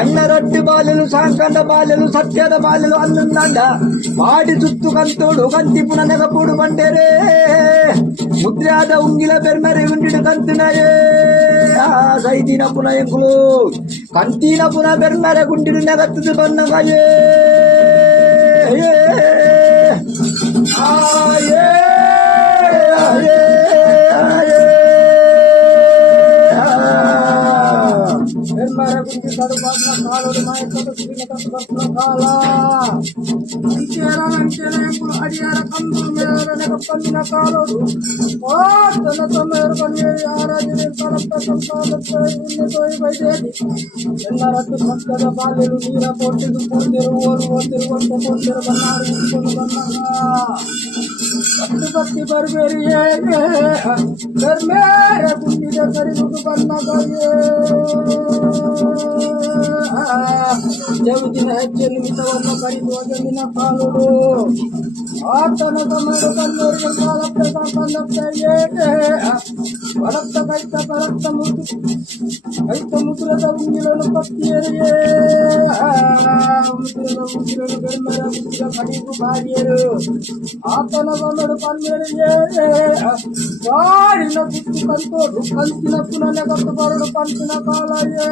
ఎన్న రొట్టి బాలెలు సాంకండ బాలెలు సత్యద బాలెలు అల్లుందండ వాడి చుట్టూ కంతోడు కంతిపున నెగపూడు పంటేరే ముద్రాద ఉంగిల బెర్మరి ఉండి కంతునయే సైదిన పున ఎంకులు కంతిన పున బెర్మర గుండి నెగత్తు పన్నగయే గుండి కడుపాట్ల కాలుడు మాయకడు శ్రీనకత్వ కాల అంచెలంచెలంకులు అడియార కందులు మేరనక పందిన కాలుడు తనతో మేరుకొని ఆరాధన కరప్త సంతాలతో ఇన్నతోయి బయదేది ఎన్నరట్టు సత్యద బాల్యలు నీర పొట్టిదు పొందిరు ఓరు తిరుగొట్ట పొందిరు బన్నారు ఇంకొను బన్నగా పత్తి బర్బెరియే బర్మేర గుండిద కరిగుడు బన్నగయే ಜಗತ್ತಿನ ಹೆಚ್ಚೆನ್ನು ಮಿತವನ್ನು ಕಡಿದು ಜಮೀನ ಕಾಲುಡು ಆತನ ತಮ್ಮರು ಕಣ್ಣೂರಿಗೆ ಕಾಲಪ್ಪ ಕಂದಪ್ಪಯ್ಯೇ ಬಡತ್ತ ಕೈತ ಬಡತ್ತ ಮುದ್ರದ ಉಂಗಿಲನ್ನು ಪತ್ತಿಯರಿಗೆ ಮುದ್ರನು ಬೆರ್ಮರ ಮುದ್ರ ಕಡಿದು ಬಾರಿಯರು ಆತನ ಬಂದರು ಕಣ್ಣೂರಿಗೆ ಕಾಡಿನ ಕುತ್ತು ಕಂತೋಡು ಕಂತಿನ ಪುನಃ ಕತ್ತು ಬರಡು ಕಂತಿನ ಕಾಲಯೇ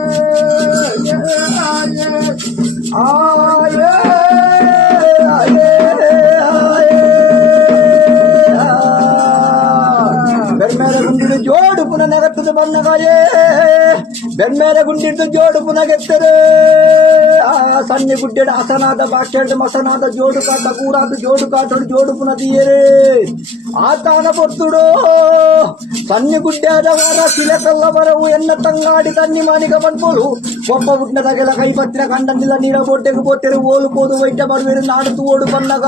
ಬೆನ್ಮೇರ ಗುಂಡಿಡು ಜೋಡು ಪುನಃ ನಗತ್ತದ ಬನ್ನಗಾಯೇ ಬೆನ್ಮೇರ ಗುಂಡಿಡು ಜೋಡು ಪುನಃ ಗೆತ್ತರೆ ಸನ್ನಿ ಗುಡ್ಡೆಡ ಹಸನಾದ ಬಾಕ್ಯಡ್ ಮಸನಾದ ಜೋಡು ಕಾಟ ಕೂರಾದ ಜೋಡು ಕಾಟೋಡು ಜೋಡು ಪುನಃ ದಿಯರೆ ಆತಾನ ಪೊತ್ತುಡು ಸನ್ನಿ ಗುಡ್ಡೆದ ವಾರ ಶಿಲೆಕಲ್ಲ ಬರವು ಎನ್ನ ತಂಗಾಡಿ ತನ್ನಿ ಮಾನಿಗ ಬಂದ್ಬೋಲು ಒಬ್ಬ ಹುಟ್ಟಿನದಾಗೆಲ್ಲ ಕೈ ಪತ್ತಿನ ಕಂಡನಿಲ್ಲ ನೀರ ಬೊಟ್ಟೆಗೆ ಬೋತೆರು ಓಲು ಕೋದು ವೈಟ ಬರುವೆರು ನಾಡುತ್ತು ಓಡು ಬಂದಾಗ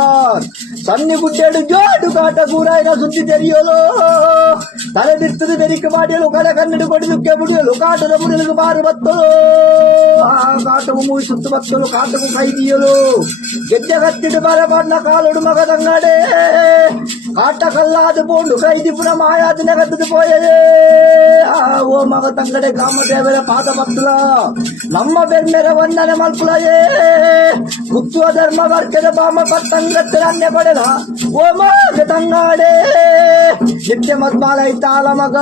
ಸನ್ನಿ ಗುಡ್ಡೆಡು ಜೋಡು ಕಾಟ ಕೂರಾಯಿನ ಸುದ್ದಿ ತೆರೆಯಲು ತಲೆ ಬಿತ್ತದು ಬೆರಿಕೆ ಮಾಡಿಯಲು ಕಡೆ ಕನ್ನಡಿ ಕೊಡಿದುಕ್ಕೆ ಬಿಡಿಯಲು ಕಾಟದ ಮುಡಿಲಿಗೆ ಬಾರು ಬತ್ತಲು ಆ ಕಾಟವು ಮುಗಿಸುತ್ತು ಬತ್ತಲು ಕಾಟವು ಕೈ ದಿಯಲು ಗೆದ್ದೆ ಕತ್ತಿಡು ಬರ ಬಣ್ಣ ಕಾಲುಡು ಮಗ ತಂಗಾಡೆ ಕಾಟ ಕಲ್ಲಾದು ಬೋಂಡು ಕೈ ದಿಪ್ಪುನ ಮಾಯಾದ ನೆಗದ್ದು ಪೋಯೇ ಓ ಮಗ ತಂಗಡೆ ಗ್ರಾಮ ದೇವರ ಪಾದ ಬತ್ತಲ ನಮ್ಮ ಬೆನ್ನೆರ ವಂದನೆ ಮಲ್ಪುಲಯೇ ಗುತ್ತುವ ಧರ್ಮ ವರ್ಗದ ಬಾಮ ಪತ್ತಂಗತ್ತರ ಅನ್ಯ ಪಡೆದ ಓ ಮಗ ತಂಗಾಡೆ ನಿತ್ಯ ಮದ್ಮಾಲ ಇತ್ತಾಲ ಮಗ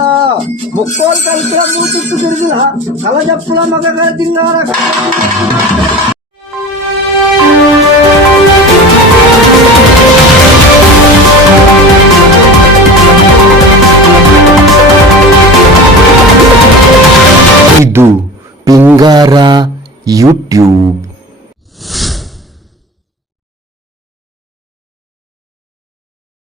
ಮುಕ್ಕೋಲ್ ಕಲ್ಪುರ ಮೂತಿತ್ತು ತಿರುಗಿದ ಕಲಜಪ್ಪುಲ ಮಗ ತಿಂಗಾರ ಇದು ಪಿಂಗಾರ ಯೂಟ್ಯೂಬ್.